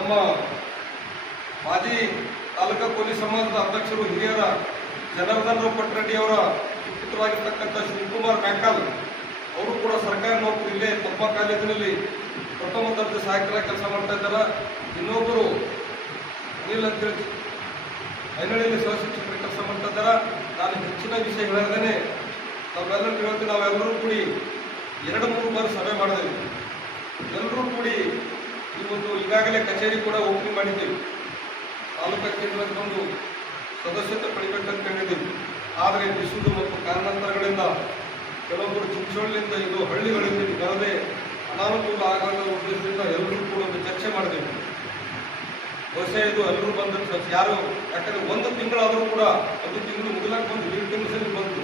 ನಮ್ಮ ಮಾಜಿ ತಾಲೂಕಾ ಪೊಲೀಸ್ ಸಮಾಜದ ಅಧ್ಯಕ್ಷರು ಹಿರಿಯರ ಜನಾರ್ದನರಾವ್ ಪಟ್ರೆಡ್ಡಿ ಅವರ ಪುತ್ರರಾಗಿರ್ತಕ್ಕಂಥ ಶಿವಕುಮಾರ್ ಮ್ಯಾಕಾಲ್ ಅವರು ಕೂಡ ಸರ್ಕಾರಿ ನೌಕರಿ ಇಲ್ಲೇ ತಮ್ಮ ಕಾಲೇಜಿನಲ್ಲಿ ಪ್ರಥಮ ದರ್ಜೆ ಸಹಾಯಕರ ಕೆಲಸ ಮಾಡ್ತಾ ಇದ್ದಾರೆ. ಇನ್ನೊಬ್ಬರು ಅನಿಲ್ ಅಂತೇಳಿ ಐನಳ್ಳಿಯಲ್ಲಿ ಸಹಶಿಕ್ಷಕರ ಕೆಲಸ ಮಾಡ್ತಾ ಇದ್ದಾರೆ. ನಾನು ಹೆಚ್ಚಿನ ವಿಷಯ ಹೇಳಿದ್ದೇನೆ. ನಾವೆಲ್ಲರೂ ಹೇಳ್ತೀವಿ, ನಾವೆಲ್ಲರೂ ಕೂಡಿ 2-3 ಬಾರಿ ಸಭೆ ಮಾಡಿದ್ದೇವೆ. ಎಲ್ಲರೂ ಕೂಡಿ ಈ ಒಂದು ಈಗಾಗಲೇ ಕಚೇರಿ ಕೂಡ ಓಪನಿಂಗ್ ಮಾಡಿದ್ದೇವೆ. ತಾಲೂಕಾ ಕೇಂದ್ರಕ್ಕೆ ಬಂದು ಸದಸ್ಯತೆ ಪಡಿಬೇಕಂತ ಹೇಳಿದ್ದೀವಿ. ಆದರೆ ಬಿಸಿಲು ಮತ್ತು ಕಾರಣಾಂತರಗಳಿಂದ ಕೆಲವೊಬ್ಬರು ಚಿಂಚೋಳಿಯಿಂದ ಇದು ಹಳ್ಳಿಗಳಿಂದ ಬರದೆ ಅನಾನುಕೂಲ ಆಗೋದ ಉದ್ದೇಶದಿಂದ ಎಲ್ಲರೂ ಕೂಡ ಒಂದು ಚರ್ಚೆ ಮಾಡಿದೆವು. ಬಹುಶಃ ಇದು ಎಲ್ಲರೂ ಬಂದ ಯಾರು, ಯಾಕಂದರೆ 1 ತಿಂಗಳಾದರೂ ಕೂಡ 1 ತಿಂಗಳು ಮುಗಿಲಾಕ ಬಂದು 2 ತಿಂಗಳು ಸರಿ ಬಂದು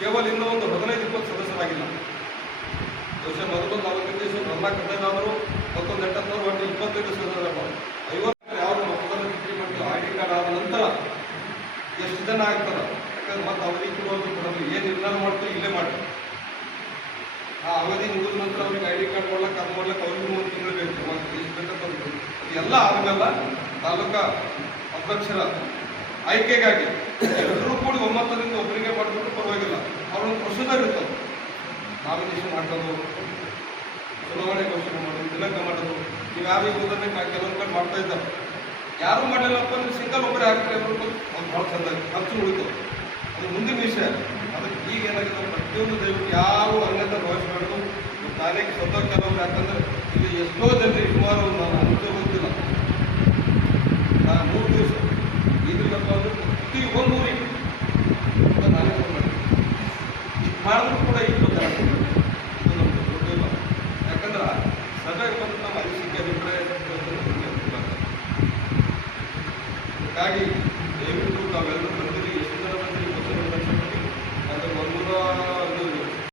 ಕೇವಲ ಇನ್ನೂ ಒಂದು 15-20 ಸದಸ್ಯರಾಗಿಲ್ಲ. ಬಹುಶಃ ಮೊದಲು 4 ದಿವಸ 4 ಆದರೂ ಮತ್ತೊಂದು 8 ಒಟ್ಟು 25 ಸದಸ್ಯರು 50 ಯಾವ ಮೊದಲ ಡಿಗ್ರಿ ಮಾಡಿಲ್ಲ. ID ಕಾರ್ಡ್ ಆದ ನಂತರ ಎಷ್ಟು ಜನ ಆಗ್ತದೆ, ಯಾಕಂದ್ರೆ ಮತ್ತೆ ಅವಧಿ ಕೊಡೋದು ಏನು ನಿರ್ಧಾರ ಮಾಡ್ತೀವಿ ಇಲ್ಲೇ ಮಾಡಿ. ಆ ಅವಧಿ ಮುಗಿದ ನಂತರ ಅವ್ರಿಗೆ ID ಕಾರ್ಡ್ ಮಾಡ್ಲಿಕ್ಕೆ ಅದು ಮಾಡ್ಲಿಕ್ಕೆ ಅವ್ರಿಗೆ 3 ತಿಂಗಳು ಬೇಕು. ಮತ್ತೆ ಎಷ್ಟು ಬೇಕಂತ ಇದೆಲ್ಲ ಆದಮೇಲೆ ತಾಲೂಕಾ ಅಧ್ಯಕ್ಷರ ಆಯ್ಕೆಗಾಗಿ ಎಲ್ಲರೂ ಕೂಡಿ ಒಮ್ಮತದಿಂದ ಒಬ್ಬರಿಗೆ ಮಾಡಿದ್ರು ಪರವಾಗಿಲ್ಲ. ಅವ್ರೊಂದು ಪ್ರೊಸೀಜರ್ ಇರ್ತದೆ. ನಾಮಿನೇಷನ್ ಹಾಕೋದು, ಚುನಾವಣೆ ಘೋಷಣೆ ಮಾಡೋದು, ದಿನಾಂಕ ಮಾಡೋದು, ನೀವು ಯಾವ ಇದನ್ನೇ ಕೆಲವೊಂದು ಕಡೆ ಮಾಡ್ತಾ ಇದ್ದಾರೆ. ಯಾರು ಮಾಡಿಲ್ಲಪ್ಪ ಅಂದ್ರೆ ಸಿಂಗಲ್ ಒಬ್ಬರೇ ಹಾಕ್ತಾರೆ ಅನ್ನೋದು ಒಂದು ಭಾಳ ಚಂದ ಖರ್ಚು ಉಳಿತು. ಅದು ಮುಂದಿನ ವಿಷಯ. ಅದಕ್ಕೆ ಈಗ ಏನಾಗಿದೆ, ಪ್ರತಿಯೊಂದು ದಯವಿಟ್ಟು ಯಾವ ಅನ್ಯತೆ ಭಾವಿಸಬಾರ್ದು. ನಾನೇ ಸ್ವತಃ ಕೆಲವರು, ಯಾಕಂದರೆ ಇಲ್ಲಿ ಎಷ್ಟೋ ಜನರಿಗೆ ಸುಮಾರು ನಾನು ಅನುಭವ ಗೊತ್ತಿಲ್ಲ. ನಾನು 3 ದಿವಸ ಈಗಿಲ್ಲಪ್ಪ ಅಂದರೆ ಪ್ರತಿಯೊಂದು ಊರಿಗೆ ನಾನೇ ಫೋನ್ ಮಾಡಿದ್ರು ಕೂಡ ಈಗ ಗೊತ್ತಾಗ್ತದೆ. ಇದು ನಮ್ಗೆ ಗೊತ್ತಿಲ್ಲ. ಯಾಕಂದ್ರೆ ಸಭೆಗೆ ಬಂದು ನಮ್ಮ ಅನಿಸಿಕೆ ಅಭಿಪ್ರಾಯ ಹಾಗಾಗಿ